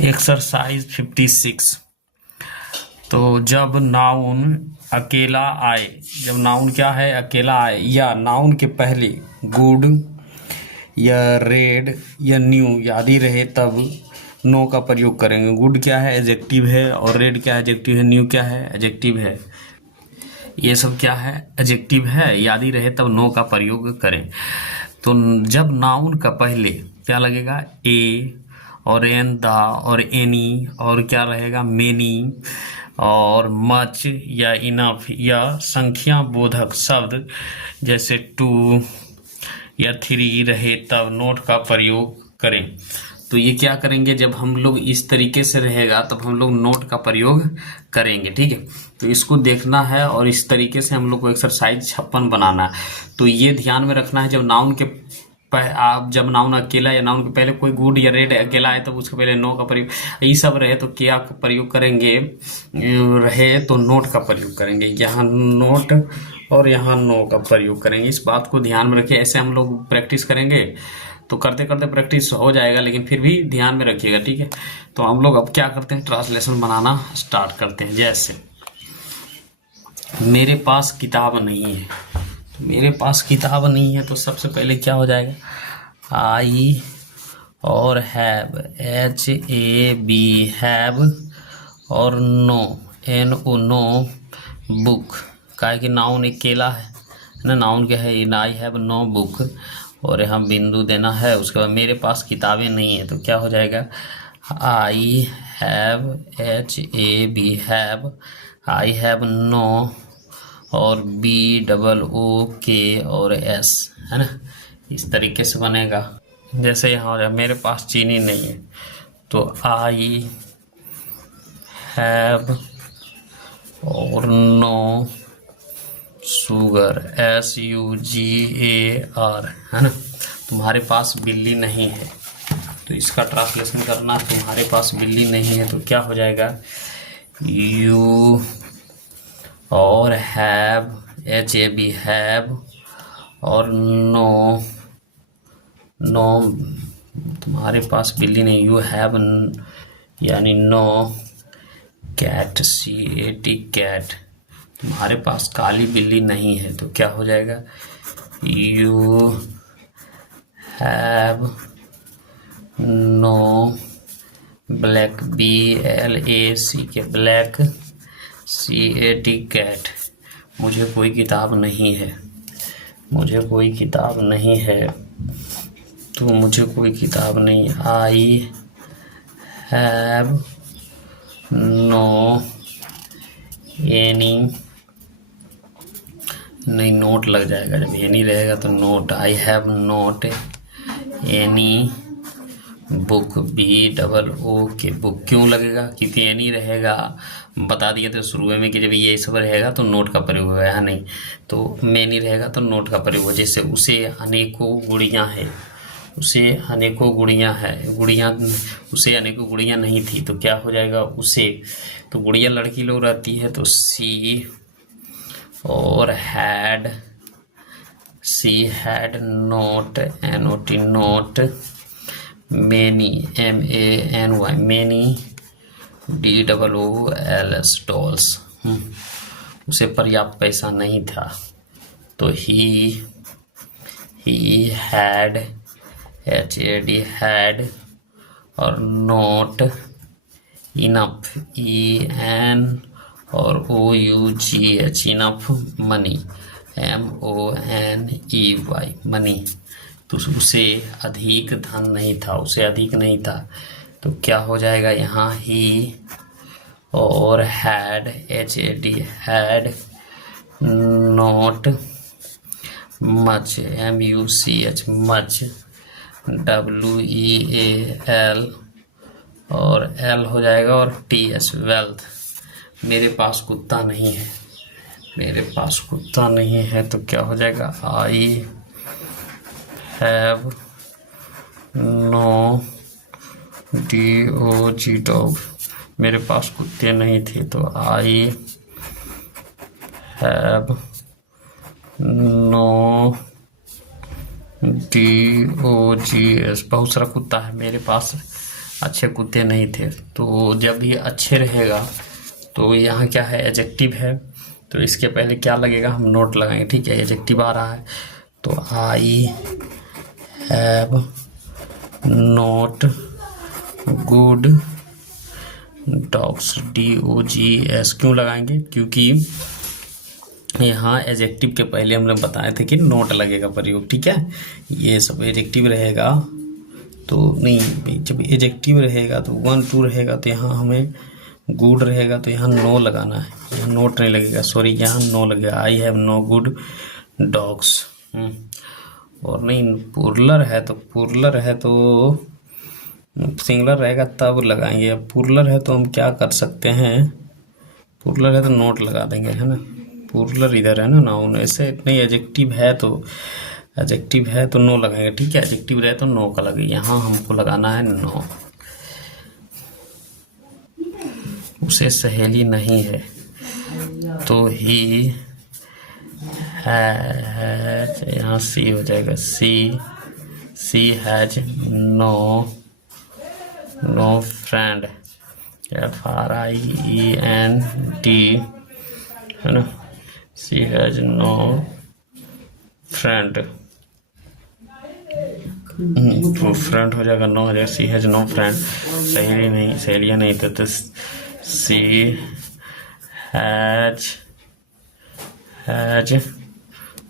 Exercise 56। तो जब noun अकेला आए, जब नाउन क्या है, अकेला आए, या नाउन के पहले गुड या रेड या न्यू आदि रहे, तब नो का प्रयोग करेंगे। गुड क्या है, एडजेक्टिव है, और रेड क्या है, एडजेक्टिव है, न्यू क्या है, एडजेक्टिव है। ये सब क्या है, एडजेक्टिव है, यादी रहे तब नो का प्रयोग करें। तो जब नाउन का पहले क्या लगेगा, ए और एन, द और एनी, और क्या रहेगा, मेनी और मच या इनफ, या संख्या बोधक शब्द जैसे टू या थ्री रहे तब नोट का प्रयोग करें। तो ये क्या करेंगे, जब हम लोग इस तरीके से रहेगा तब हम लोग नोट का प्रयोग करेंगे। ठीक है, तो इसको देखना है और इस तरीके से हम लोग को एक्सरसाइज 56 बनाना है। तो ये ध्यान में रखना है, जब नाउन के आप जब नाउन अकेला या नाउन के पहले कोई गुड या रेड अकेला है तो उसके पहले नो का प्रयोग, ये सब रहे तो क्या का प्रयोग करेंगे, रहे तो नोट का प्रयोग करेंगे। यहाँ नोट और यहाँ नो का प्रयोग करेंगे। इस बात को ध्यान में रखिए। ऐसे हम लोग प्रैक्टिस करेंगे तो करते करते प्रैक्टिस हो जाएगा, लेकिन फिर भी ध्यान में रखिएगा। ठीक है, तो हम लोग अब क्या करते हैं, ट्रांसलेशन बनाना स्टार्ट करते हैं। जैसे मेरे पास किताब नहीं है, मेरे पास किताब नहीं है तो सबसे पहले क्या हो जाएगा, आई और have, H A B, have, और no, N O, no, book, काहे कि नाउन अकेला है ना, नाउन क्या है, in I have no book, और यहाँ बिंदु देना है। उसके बाद मेरे पास किताबें नहीं है तो क्या हो जाएगा, I have, H A B, have, I have no, और बी डबल ओ के और एस, है ना, इस तरीके से बनेगा। जैसे यहाँ हो जाए मेरे पास चीनी नहीं है तो आई हैव और no sugar, S U G A R, है ना। तुम्हारे पास बिल्ली नहीं है तो इसका ट्रांसलेशन करना, तुम्हारे पास बिल्ली नहीं है तो क्या हो जाएगा, यू और have, H A B, have, और नो, नो, तुम्हारे पास बिल्ली नहीं, यू हैव यानी no cat, C A T, cat, तुम्हारे पास काली बिल्ली नहीं है तो क्या हो जाएगा, you have no black, B L A C K, black, C A T, cat, मुझे कोई किताब नहीं है, मुझे कोई किताब नहीं है तो मुझे कोई किताब नहीं, आई हैव नो एनी, नहीं नोट लग जाएगा, जब एनी रहेगा तो not, I have not any book, B double O K, book क्यों लगेगा, क्योंकि एनी रहेगा, बता दिए थे शुरू में कि जब ये सब रहेगा तो नोट का प्रयोग होगा, यहाँ नहीं, तो मैनी रहेगा तो नोट का प्रयोग हो। जैसे उसे अनेकों गुड़ियाँ हैं, उसे अनेकों गुड़ियाँ है, गुड़ियाँ, उसे अनेकों गुड़ियाँ नहीं थी तो क्या हो जाएगा, उसे, तो गुड़िया लड़की लोग रहती है तो सी, और had, she had not, N O T, not, many, M A N Y, many, D double O L S, dolls, उसे पर्याप्त पैसा नहीं था तो he had, H A D, had, और नोट इनफ, ई एन और O U G H, enough money, M O N E Y, money, तो उसे अधिक धन नहीं था, उसे अधिक नहीं था तो क्या हो जाएगा, यहाँ ही और had, H A D, had not much, M U C H, much, W E A L, और एल हो जाएगा, और टी एस, वेल्थ, मेरे पास कुत्ता नहीं है, मेरे पास कुत्ता नहीं है तो क्या हो जाएगा, I have no D O G, dog, मेरे पास कुत्ते नहीं थे तो I have no D O G S, बहुत सारा कुत्ता है मेरे पास अच्छे कुत्ते नहीं थे। तो जब ये अच्छे रहेगा तो यहाँ क्या है, एडजेक्टिव है, तो इसके पहले क्या लगेगा, हम नोट लगाएंगे। ठीक है, एडजेक्टिव आ रहा है तो I have not good dogs, DOGS क्यों लगाएंगे, क्योंकि यहाँ एडजेक्टिव के पहले हमने बताए थे कि नोट लगेगा प्रयोग। ठीक है, ये सब एडजेक्टिव रहेगा तो नहीं, जब एडजेक्टिव रहेगा तो 1 2 रहेगा तो यहाँ हमें गुड रहेगा तो यहाँ नो लगाना है, यहाँ नोट नहीं लगेगा, सॉरी यहाँ नो लगेगा। I have no good dogs. और नहीं, पुरलर है तो सिंगलर रहेगा तब लगाएंगे। अब पुरलर है तो हम क्या कर सकते हैं, पुरलर है तो नोट लगा देंगे, है ना। पुरलर इधर है ना नाउन, ऐसे नहीं, एडजेक्टिव है तो नो लगाएंगे। ठीक है, एडजेक्टिव रहे तो नो का लगे, यहाँ हमको लगाना है नो। उसे सहेली नहीं है तो ही हैज, यहाँ सी हो जाएगा, सी हैज नो फ्रेंड, FRIEND, है ना। सी हैज नो फ्रेंड, तो फ्रेंड हो जाएगा, नो हो जाएगा, सी हैज नो फ्रेंड, सहेलियाँ नहीं तो सी हैज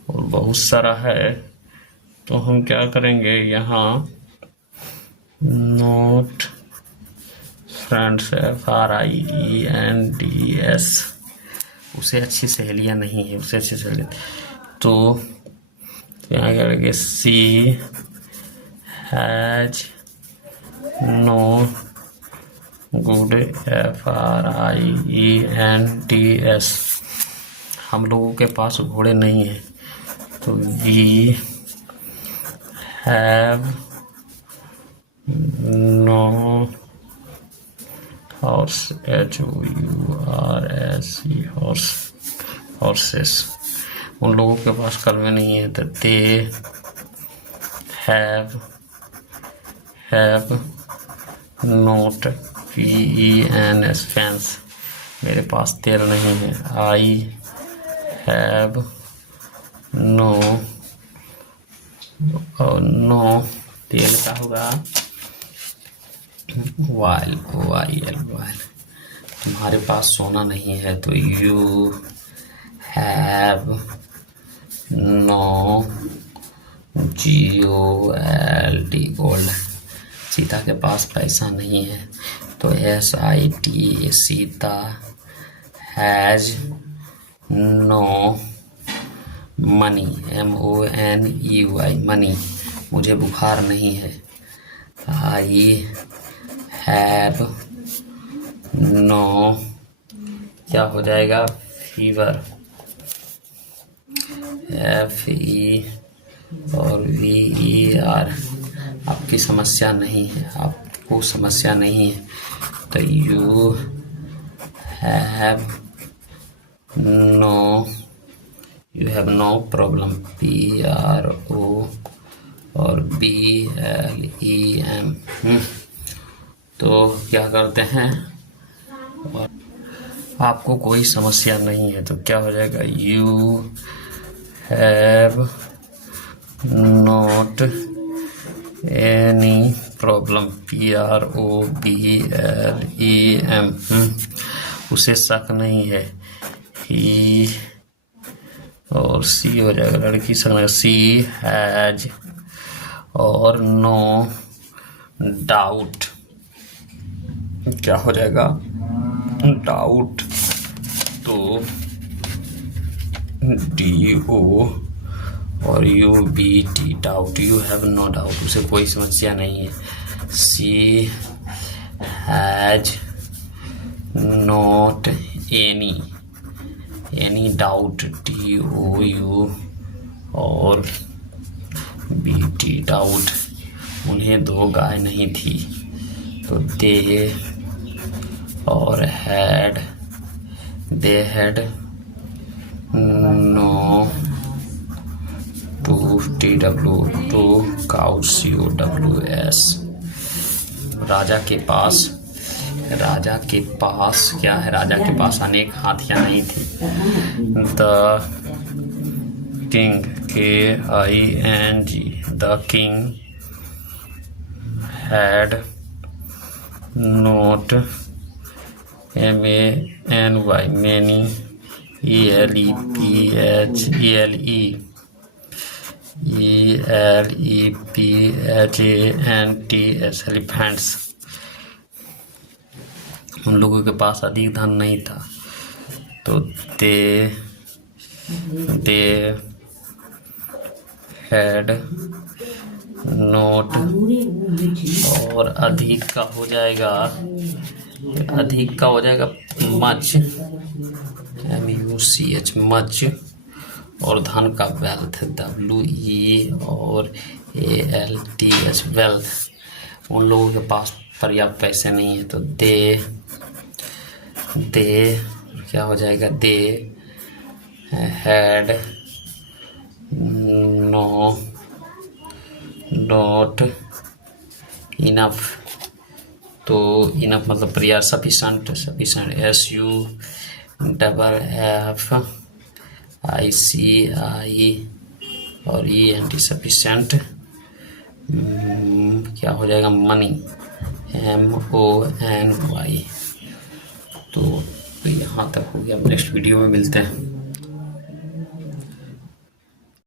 और बहुत सारा है तो हम क्या करेंगे, यहाँ नोट फ्रेंड्स, FRIENDS, उसे अच्छी सहेलियाँ नहीं है, उसे अच्छी सहेली, तो यहाँ क्या करेंगे, she has no good, FRIENDS। हम लोगों के पास घोड़े नहीं हैं तो we have no horse, HOURSE, horses. उन लोगों के पास कलमे नहीं है तो they have not PENS, pens. मेरे पास तेल नहीं है। आई हैव नो तेल का होगा वाइल, तुम्हारे पास सोना नहीं है तो you have no GOLD, Sita के पास पैसा नहीं है तो SIT, Sita has no money, MONEY, money. मुझे बुखार नहीं है। आई हैव नो, क्या हो जाएगा, फीवर, FE और VER। आपकी समस्या नहीं है, आपको समस्या नहीं है तो you have no problem, PRO और BLEM। तो क्या करते हैं, आपको कोई समस्या नहीं है तो क्या हो जाएगा, you have not any problem, PROBLEM। उसे शक नहीं है। ही और सी हो जाएगा, लड़की शक, सी हैज और नो डाउट, क्या हो जाएगा, डाउट, तो DO और UBT, doubt, you have no doubt, उसे कोई समस्या नहीं है। She has not any doubt, DOU और BT, डाउट, उन्हें 2 गाय नहीं थी तो दे और they had no 2 TW, 2 cows, COWS, राजा के पास क्या है, राजा के पास अनेक हाथियां नहीं थी। The king KING the king had not MANY many ELEPHANTS elephants। उन लोगों के पास अधिक धन नहीं था, तो दे हैड नोट, और अधिक का हो जाएगा मच MUCH मच, और धन का वेल्थ WE और ALTH वेल्थ। उन लोगों के पास पर्याप्त पैसे नहीं है, तो दे क्या हो जाएगा, दे हैड नॉट इनफ। तो इनफ मतलब पर्याप्त, सफिशेंट SUFFICI और ENT सफिशेंट। क्या हो जाएगा, मनी MONY। तो यहाँ तक हो गया, नेक्स्ट वीडियो में मिलते हैं।